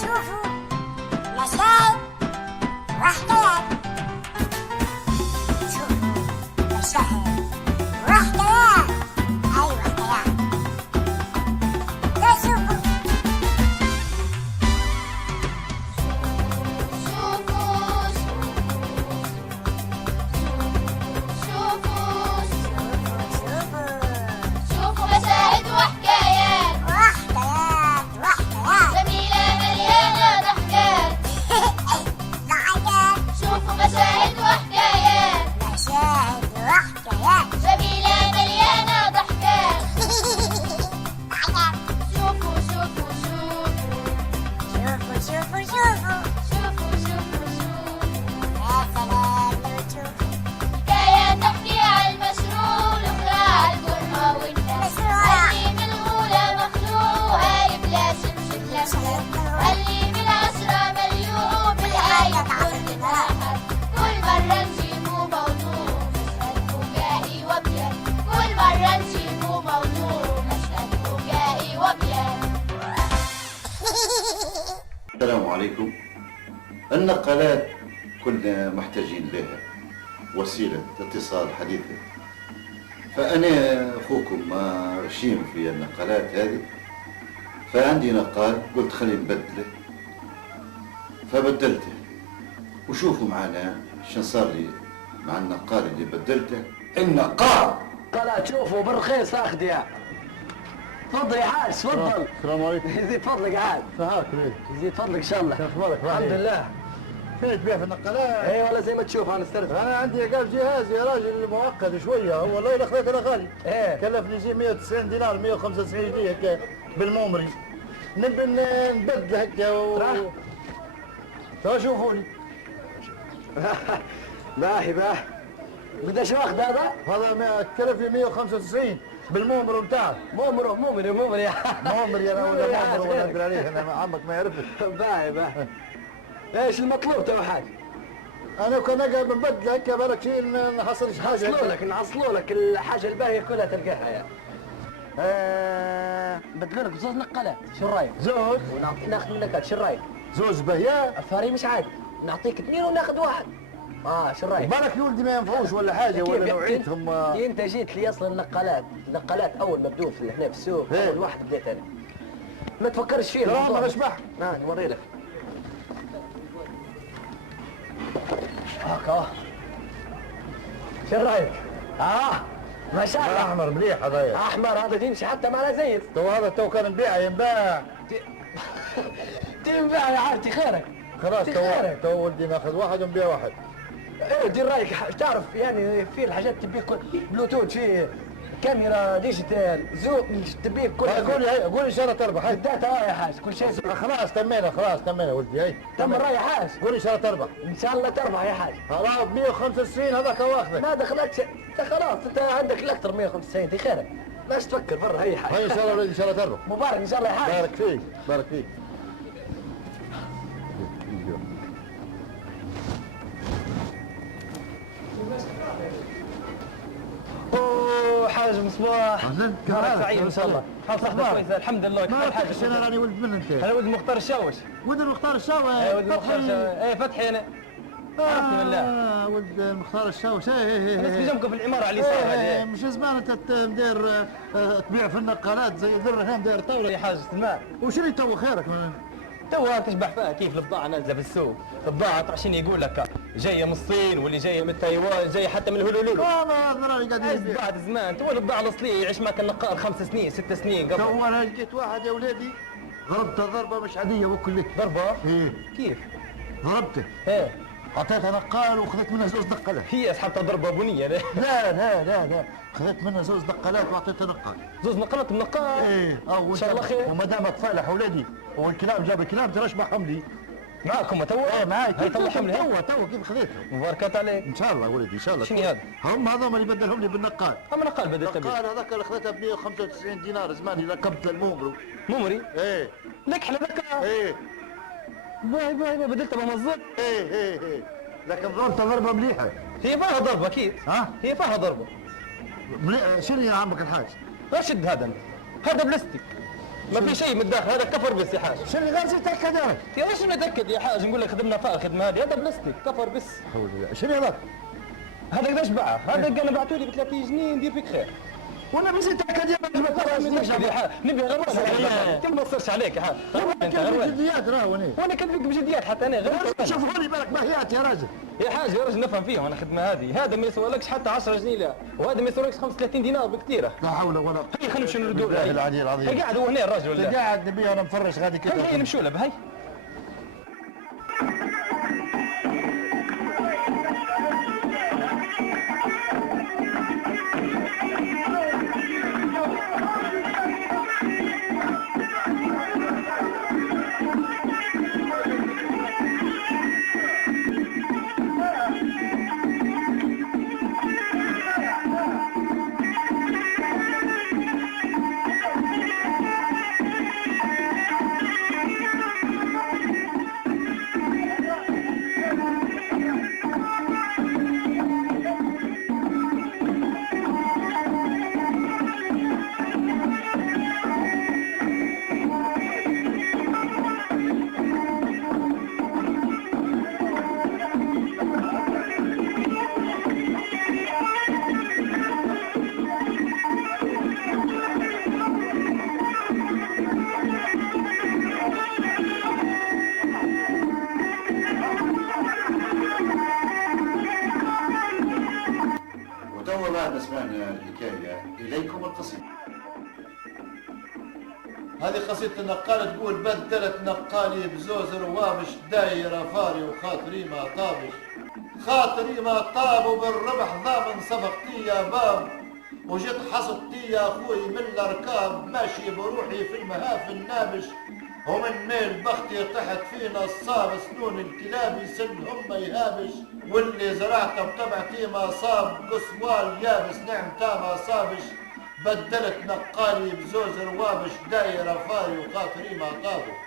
شوفوا مشاهد وحكايات. شوفوا مشاهد وحكايات. أيوة حكايات. لا شوفوا شوفوا مشاهد وحكايات وحكايات جميلة مليانة ضحكات. ضحكات. شوفوا مشاهد وحكايات مشاهد وحكايات. جميلة مليانة ضحكات. ضحكات. شوفوا شوفوا شوفوا شوفوا شوفوا شوفوا. شوفوا شوفوا شوفوا يا سلام لو تشوفوا. حكاية تحكي على المشروع الأخرى على القرى والناس. مشروع. اللي من الأولى مخلوق هاي بلا شمشم لملام. اللي من عشرة مليون بالحياة كل راحت. كل مرة نجيبوا موضوع مشهد فكاهي وبيان. كل مرة نجيبوا موضوع مشهد فكاهي وبيان. السلام عليكم. النقالات كنا محتاجين لها وسيلة اتصال حديثة، فأنا أخوكم غشيم في النقالات هذه، فعندي نقال قلت خليني نبدله، فبدلته. وشوفوا معنا شن صار لي مع النقال اللي بدلته. النقار قال تشوفوا بالرخيص اخذ يا تفضل يا حاج تفضل. السلام عليكم. يزيد فضلك عاد فهاك ليه؟ يزيد فضلك ان شاء الله. شو اخبارك؟ الحمد لله. فين تبيع في النقالات؟ اي والله زي ما تشوف انا استرد. انا عندي قال جهاز يا راجل معقد شويه، هو والله اللي خذيته انا غالي. ايه كلفني زي 190 دينار 195 جنيه هكا بالمومري. نبي نبدل هكا راح. تو شوفوني. باهي باهي. قداش واخذ هذا؟ هذا كلفني 195 بالمومر بتاعك. مومر يا مومري انا ولا مومر ولا ندري عليه، انا عمك ما يعرفك. باهي باهي. ايش المطلوب تو حاج؟ انا كان قاعد بنبدل هكا بالك شيء نحصل حاجه. نعصلوا لك الحاجه الباهيه كلها تلقاها يا. بدلوا لك زوز نقلات، شو رايك؟ زوج ناخذ منك هاد، شو رايك؟ زوج بهيا. الفاري مش عادي، نعطيك اثنين وناخذ واحد. شو رايك؟ بالك يا ولدي ما ينفعوش ولا حاجه ولا نوعيتهم. انت جيت لي اصلا النقالات اول ما بدون هنا في السوق، إيه. اول واحد بديت انا. ما تفكرش فيه لا الموضوع. ما نشبح. نوري لك. هكا. شو رايك؟ ما شاء الله. احمر مليح هذايا. احمر هذا تمشي حتى مع زيت. تو هذا تو كان نبيع ينباع. تنباع يا عارتي خيرك. خلاص خيرك. تو ولدي ناخذ واحد ونبيع واحد. ايه دير رايك، تعرف يعني في الحاجات تبيك كل بلوتوث، في كاميرا ديجيتال زوم تبيك كل. قول ان شاء الله تربح. هاي بداتها يا حاج كل شيء. خلاص تمينا ولدي. هاي تم الراي يا حاج. قول ان شاء الله تربح. ان شاء الله تربح يا حاج. خلاص 195 هذاك واخذك. ما دخلكش انت، خلاص انت عندك الاكثر 195 في خيرك. لاش تفكر برا اي حاجه. هاي ان شاء الله ولدي ان شاء الله تربح. مبارك ان شاء الله يا حاج. بارك فيك بارك فيك. اوه حاج مصباح. أهلاً، نهارك كيف سعيد ان شاء الله. حالتك أخبارك؟ كويسه الحمد لله. ما كيف حالك؟ عرفتش انا راني ولد من انت. انا ولد مختار الشاوش. ولد المختار الشاوي. ايه ولد مختار الشاوش. ايه فتحي انا. عرفتني بالله. ولد المختار الشاوش. ايه انا اسمي جنبكم في العماره على اليسار هذه. مش زمان انت مدير تبيع في النقالات زي ذره هنا مدير طاوله. يا حاج سلمان وش اللي تو خيرك؟ توها تشبح فيها كيف البضاعه نازله في السوق. البضاعه عشان يقول لك جايه من الصين واللي جايه من تايوان جايه حتى من الهولولو. والله راني قاعد ايش يبيع. بعد زمان تو البضاعه الاصليه يعيش معك النقال 5 سنين 6 سنين قبل. تو انا لقيت واحد يا ولادي ضربته ضربه مش عاديه وكل. ضربه؟ ايه كيف؟ ضربته ايه اعطيتها نقال وخذت منها زوز نقالات. هي اسحبتها ضربه بنيه ليه؟ لا خذت منها زوز نقالات واعطيتها نقال. زوز نقلات من نقال. ايه ان شاء الله خير. وما دام تفالح ولادي والكلام جاب الكلام ترشبحهم لي. معاكم تو؟ ايه معاك. هاي طلعهم لي. تو كيف خذيتهم. مباركات عليك. ان شاء الله ولدي ان شاء الله. شنو هذا؟ هم هذول اللي بدلهم لي بالنقال. اما نقال بدلت به. النقال هذاك اللي خذيتها ب 195 دينار زماني ركبت المومرو. ممري؟ ايه نكحل ذكر. ايه باي بدلت بمزق. ايه لكن ضربتها ضربه مليحه. هي فيها ضربه اكيد. ها؟ هي فيها ضربه. شنو يا عمك الحاج؟ لا شد هذا انت. هذا بلاستيك. ما في شيء من الداخل، هذا كفر بس يا حاج. شنو غير تتاكد انا؟ يا واش نتاكد يا حاج، نقول لك خدمنا فيها الخدمه هذه، هذا بلاستيك كفر بس. شنو هذاك؟ هذا قداش باعه؟ هذا كان بعثوا لي ب 30 جنيه ندير فيك خير. وانا مش متاكد يا راجل ما تراسنيش يا حاج، نبي غير كان ما نصرش عليك يا حاج. انت غير بجديات راهو وانا كنت فيك بجديات حتى انا غير شوفوا لي بالك بهيات يا راجل. يا حاج يا راجل نفهم فيهم انا الخدمه هذه، هذا ما يسوالكش حتى 10 جنيه لا، وهذا ما يسوالكش 35 دينار بكثيره. لا حول ولا قوه. هي خلينا نمشيو نردوا بالله العلي العظيم. قاعد هو هنا الراجل ولا قاعد نبي انا مفرش غادي كذا. هي نمشوا له بهي. وتوا بعد سمعنا الحكايه اليكم القصيده. هذه قصيدة النقال تقول بدلت نقالي بزوز روابش دايرة فاري وخاطري ما طابش، خاطري ما طاب وبالربح ضامن صفقتي يا باب، وجيت حصدتي يا اخوي من الاركاب، ماشي بروحي في المهاف النابش، ومن ميل بختي طحت في نصاب، سنون الكلاب يسنهم ما يهابش، واللي زرعته بتبعتي ما صاب، قصوال يابس نعمتا ما صابش، بدلت نقالي بزوز روابش دايرة فاري وخاطري ما طابش.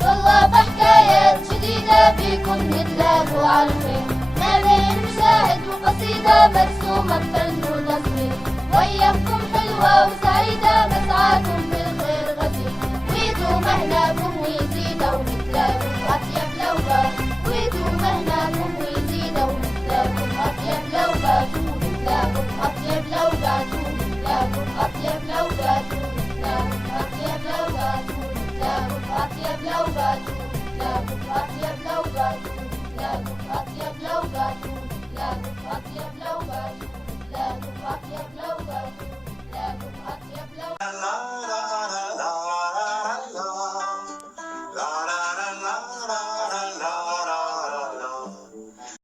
والله بحكايات جديدة بيكم نتلاقوا عالخير، ما بين مشاهد وقصيدة مرسومة بفن وتصوير، وأيامكم حلوة وسعيدة مسعاكم بالخير غزير، ويدوا مهناكم ويزيدوا ونتلاقوا أطيب الأوقات، ويدوا مهناكم ويزيدوا ونتلاقوا أطيب الأوقات، ونتلاقوا أطيب الأوقات، ونتلاقوا أطيب الأوقات، ونتلاقوا أطيب الأوقات، ونتلاقوا أطيب الأوقات، ونتلاقوا أطيب الأوقات.